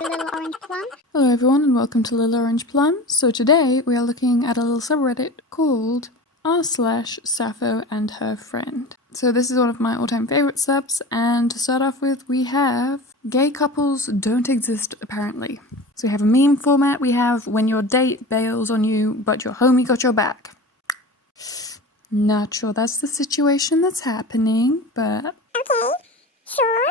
Little Orange Plum. Hello everyone and welcome to Little Orange Plum. So today we are looking at a little subreddit called r/Sappho and her friend. So this is one of my all-time favorite subs, and to start off with we have gay couples don't exist apparently. So we have a meme format, we have when your date bails on you but your homie got your back. Not sure that's the situation that's happening, but Okay, sure.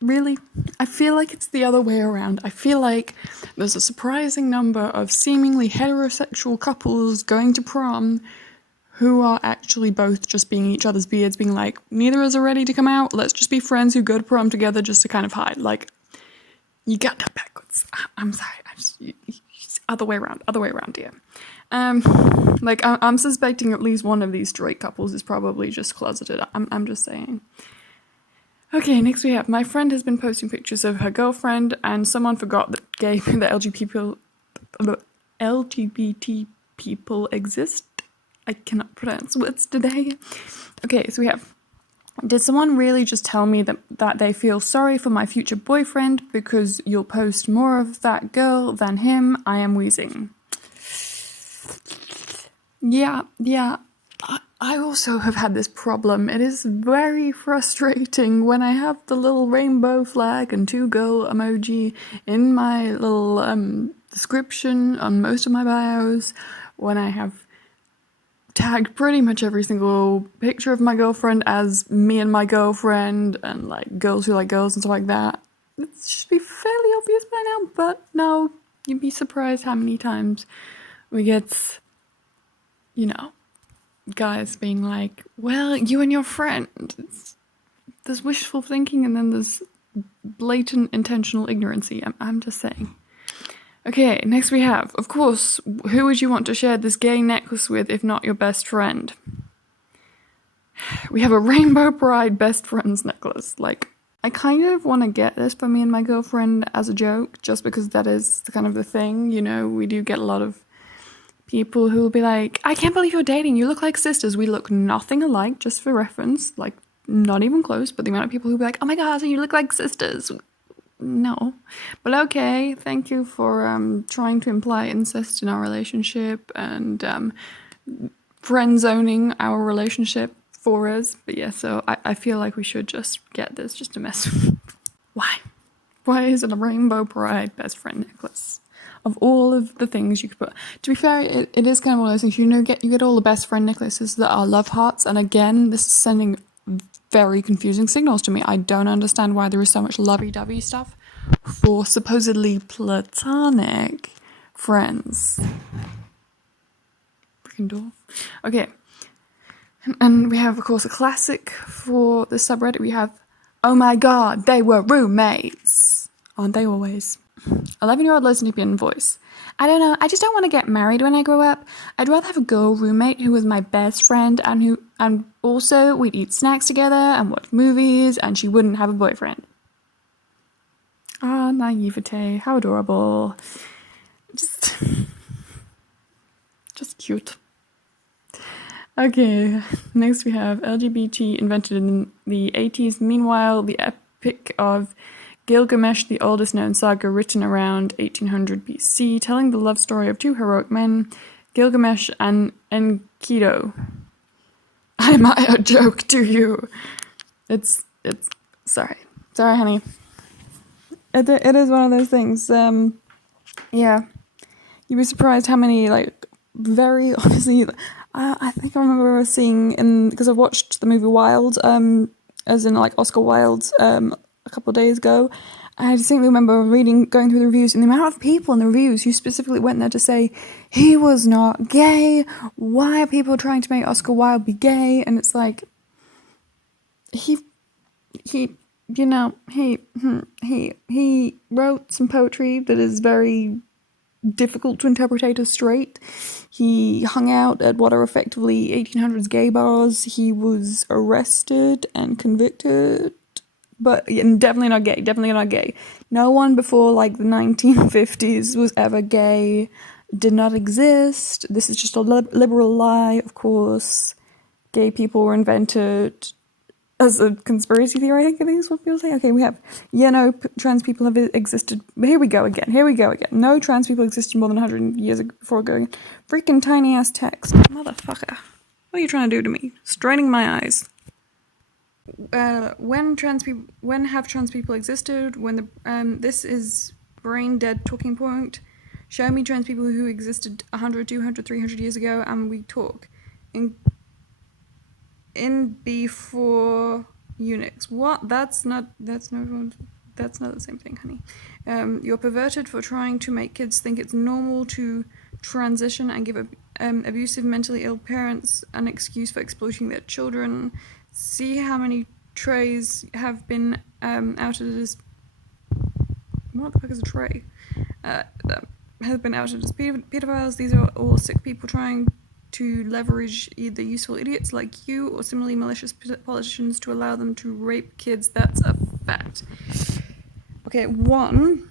really, I feel like it's the other way around. I feel like there's a surprising number of seemingly heterosexual couples going to prom who are actually both just being each other's beards, being like, neither of us are ready to come out, let's just be friends who go to prom together just to kind of hide. Like, you got that backwards. I'm sorry, other way around, dear. I'm suspecting at least one of these straight couples is probably just closeted. I'm just saying. Okay, next we have, my friend has been posting pictures of her girlfriend and someone forgot that the LGBT people exist. I cannot pronounce words today. Okay, so we have, did someone really just tell me that they feel sorry for my future boyfriend because you'll post more of that girl than him? I am wheezing. Yeah. I also have had this problem. It is very frustrating when I have the little rainbow flag and 2 girl emoji in my little description on most of my bios, when I have tagged pretty much every single picture of my girlfriend as me and my girlfriend, and like girls who like girls and stuff like that. It should be fairly obvious by now, but no, you'd be surprised how many times we get, guys being like, well, you and your friend. There's wishful thinking and then there's blatant intentional ignorancy. I'm just saying. Okay, next we have, of course, who would you want to share this gay necklace with if not your best friend? We have a Rainbow Parade best friends necklace. Like, I kind of want to get this for me and my girlfriend as a joke, just because that is kind of the thing. We do get a lot of people who will be like, I can't believe you're dating, you look like sisters. We look nothing alike, just for reference, like not even close, but the amount of people who will be like, oh my god, you look like sisters. No. But okay, thank you for trying to imply incest in our relationship and friend zoning our relationship for us. But yeah, so I feel like we should just get this just to mess with. Why? Why is it a Rainbow Parade best friend necklace? Of all of the things you could put. To be fair, it is kind of one of those things, you get all the best friend necklaces that are love hearts, and again, this is sending very confusing signals to me. I don't understand why there is so much lovey-dovey stuff for supposedly platonic friends. Freaking door. Okay. And we have, of course, a classic for the subreddit. We have, oh my god, they were roommates. Aren't they always? 11-year-old lesbian voice. I don't know, I just don't want to get married when I grow up. I'd rather have a girl roommate who was my best friend and also we'd eat snacks together and watch movies and she wouldn't have a boyfriend. Ah, naivete, how adorable. Just cute. Okay, next we have LGBT invented in the 80s. Meanwhile, the epic of Gilgamesh, the oldest known saga written around 1800 BC, telling the love story of 2 heroic men, Gilgamesh and Enkidu. Am I a joke to you? It's sorry, honey. It is one of those things. Yeah, you'd be surprised how many very obviously. I think I remember seeing because I've watched the movie Wild, as in Oscar Wilde's a couple of days ago. I distinctly remember going through the reviews, and the amount of people in the reviews who specifically went there to say he was not gay. Why are people trying to make Oscar Wilde be gay? And it's like he wrote some poetry that is very difficult to interpret as straight. He hung out at what are effectively 1800s gay bars. He was arrested and convicted. But definitely not gay. No one before the 1950s was ever gay. Did not exist. This is just a liberal lie, of course. Gay people were invented as a conspiracy theory, I think it is what people say. Okay, we have, trans people have existed. Here we go again. No trans people existed more than 100 years before going. Freaking tiny ass text. Motherfucker. What are you trying to do to me? Straining my eyes. When have trans people existed? This is brain dead talking point. Show me trans people who existed 100, 200, 300 years ago, and we talk. In before Unix. What? That's not the same thing, honey. You're perverted for trying to make kids think it's normal to transition and give abusive, mentally ill parents an excuse for exploiting their children. See how many trays have been outed as... What the fuck is a tray? Have been outed as pedophiles. These are all sick people trying to leverage either useful idiots like you or similarly malicious politicians to allow them to rape kids. That's a fact. Okay, one,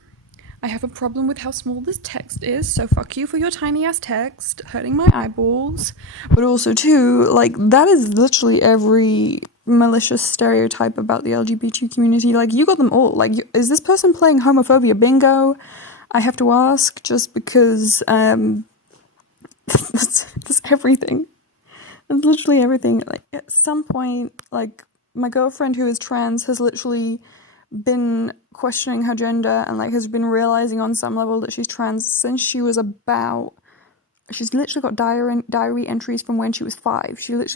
I have a problem with how small this text is, so fuck you for your tiny ass text, hurting my eyeballs. But also two, like, that is literally every malicious stereotype about the LGBT community. Like, you got them all. Like, is this person playing homophobia bingo? I have to ask, just because, that's everything. That's literally everything. Like, at some point, like, my girlfriend who is trans has literally been questioning her gender and, like, has been realizing on some level that she's trans since she was about... She's literally got diary entries from when she was 5. She was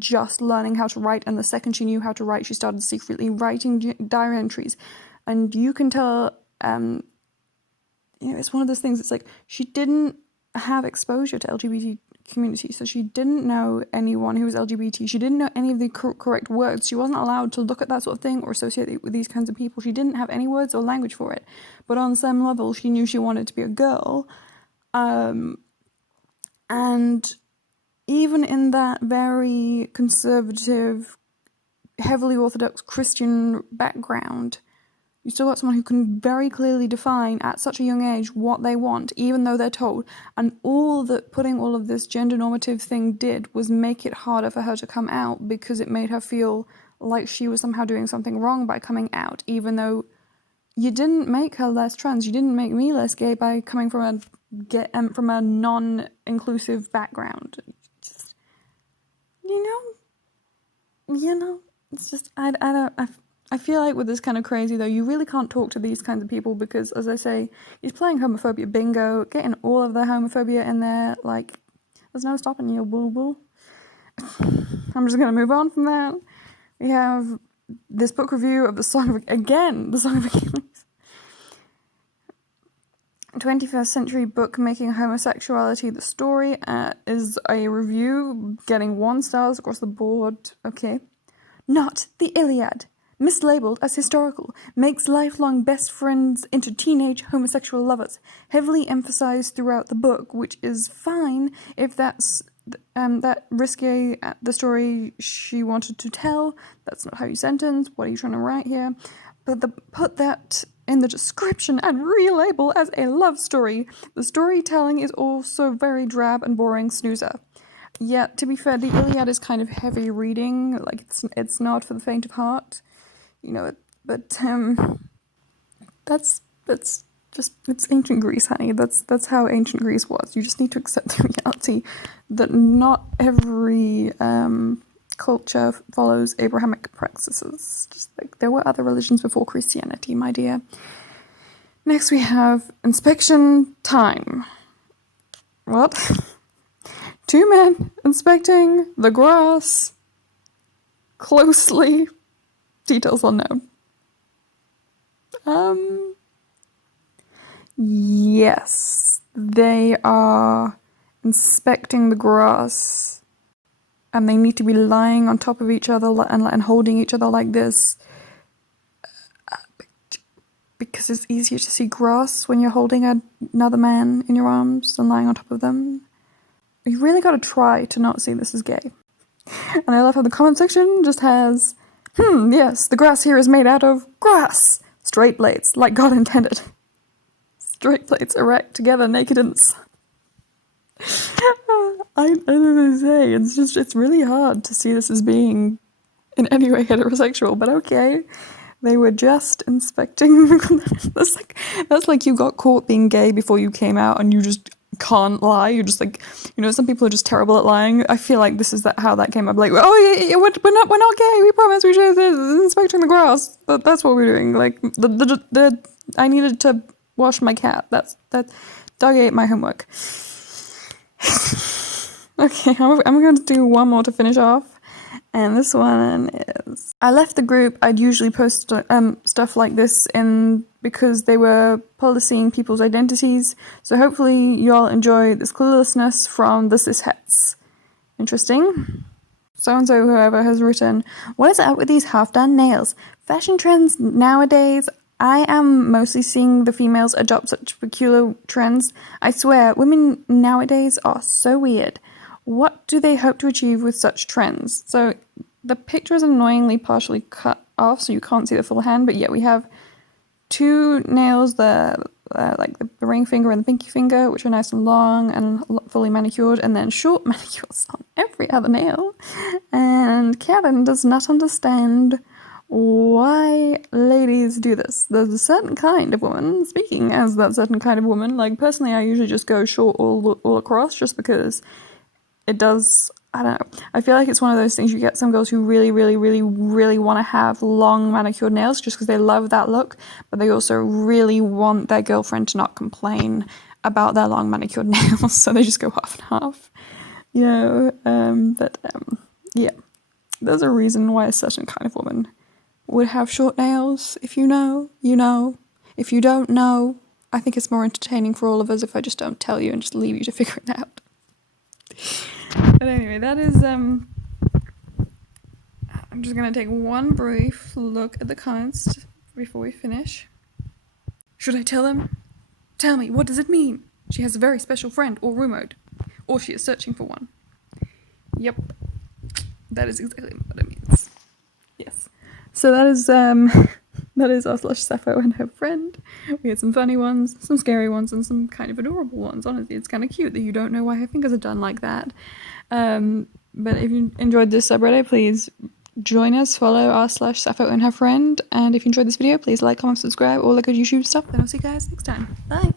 just learning how to write, and the second she knew how to write, she started secretly writing diary entries. And you can tell, it's one of those things, it's like, she didn't have exposure to LGBT community, so she didn't know anyone who was LGBT. She didn't know any of the correct words. She wasn't allowed to look at that sort of thing or associate it with these kinds of people. She didn't have any words or language for it. But on some level, she knew she wanted to be a girl. And even in that very conservative, heavily orthodox Christian background, you still got someone who can very clearly define at such a young age what they want, even though they're told. And all that putting all of this gender normative thing did was make it harder for her to come out, because it made her feel like she was somehow doing something wrong by coming out, even though you didn't make her less trans. You didn't make me less gay by coming from a non-inclusive background. Just, it's just, I feel like with this kind of crazy, though, you really can't talk to these kinds of people because, as I say, he's playing homophobia bingo, getting all of their homophobia in there, like, there's no stopping you, boo-boo. I'm just going to move on from that. We have this book review of the Song of Achilles. 21st century book making homosexuality the story is a review getting 1 stars across the board. Okay. Not the Iliad. Mislabeled as historical, makes lifelong best friends into teenage homosexual lovers, heavily emphasized throughout the book, which is fine if that's that risque the story she wanted to tell. That's not how you sentence. What are you trying to write here? But put that in the description and relabel as a love story. The storytelling is also very drab and boring snoozer. Yeah, to be fair, the Iliad is kind of heavy reading. Like, it's not for the faint of heart. But that's just, it's ancient Greece, honey. That's how ancient Greece was. You just need to accept the reality that not every culture follows Abrahamic practices. Just like there were other religions before Christianity, my dear. Next we have inspection time. What? 2 men inspecting the grass closely. Details unknown. Yes, they are inspecting the grass, and they need to be lying on top of each other and holding each other like this, because it's easier to see grass when you're holding another man in your arms than lying on top of them. You really got to try to not see this as gay. And I love how the comment section just has, yes, the grass here is made out of grass. Straight blades, like God intended. Straight blades erect together, naked in the sun. I don't know what to say. It's really hard to see this as being in any way heterosexual, but okay. They were just inspecting. that's like you got caught being gay before you came out and you just can't lie. You're just like, you know, some people are just terrible at lying. I feel like this is how that came up. Like, oh yeah, we're not gay. We promise. We should inspecting the grass. That's what we're doing. Like I needed to wash my cat. That dog ate my homework. Okay, I'm going to do one more to finish off. And this one is... I left the group. I'd usually post stuff like this in because they were policing people's identities. So hopefully you all enjoy this cluelessness from the cis-hets. Interesting. So-and-so, whoever has written, what is up with these half-done nails? Fashion trends nowadays... I am mostly seeing the females adopt such peculiar trends. I swear, women nowadays are so weird. What do they hope to achieve with such trends? So the picture is annoyingly partially cut off, so you can't see the full hand, but yet we have two nails there, like the ring finger and the pinky finger, which are nice and long and fully manicured, and then short manicures on every other nail. And Karen does not understand why ladies do this. There's a certain kind of woman, speaking as that certain kind of woman, like personally I usually just go short all across just because it does, I don't know, I feel like it's one of those things you get some girls who really want to have long manicured nails just because they love that look, but they also really want their girlfriend to not complain about their long manicured nails, so they just go half and half, you know, yeah, there's a reason why a certain kind of woman would have short nails. If you know, you know. If you don't know, I think it's more entertaining for all of us if I just don't tell you and just leave you to figure it out. But anyway, that is, I'm just going to take one brief look at the comments before we finish. Should I tell them? Tell me, what does it mean? She has a very special friend or roommate. Or she is searching for one. Yep. That is exactly what it means. Yes. So that is r/Sappho and her friend. We had some funny ones, some scary ones, and some kind of adorable ones. Honestly, it's kind of cute that you don't know why her fingers are done like that. But if you enjoyed this subreddit, please join us, follow r/Sappho and her friend. And if you enjoyed this video, please like, comment, subscribe, all the good YouTube stuff. And I'll see you guys next time. Bye!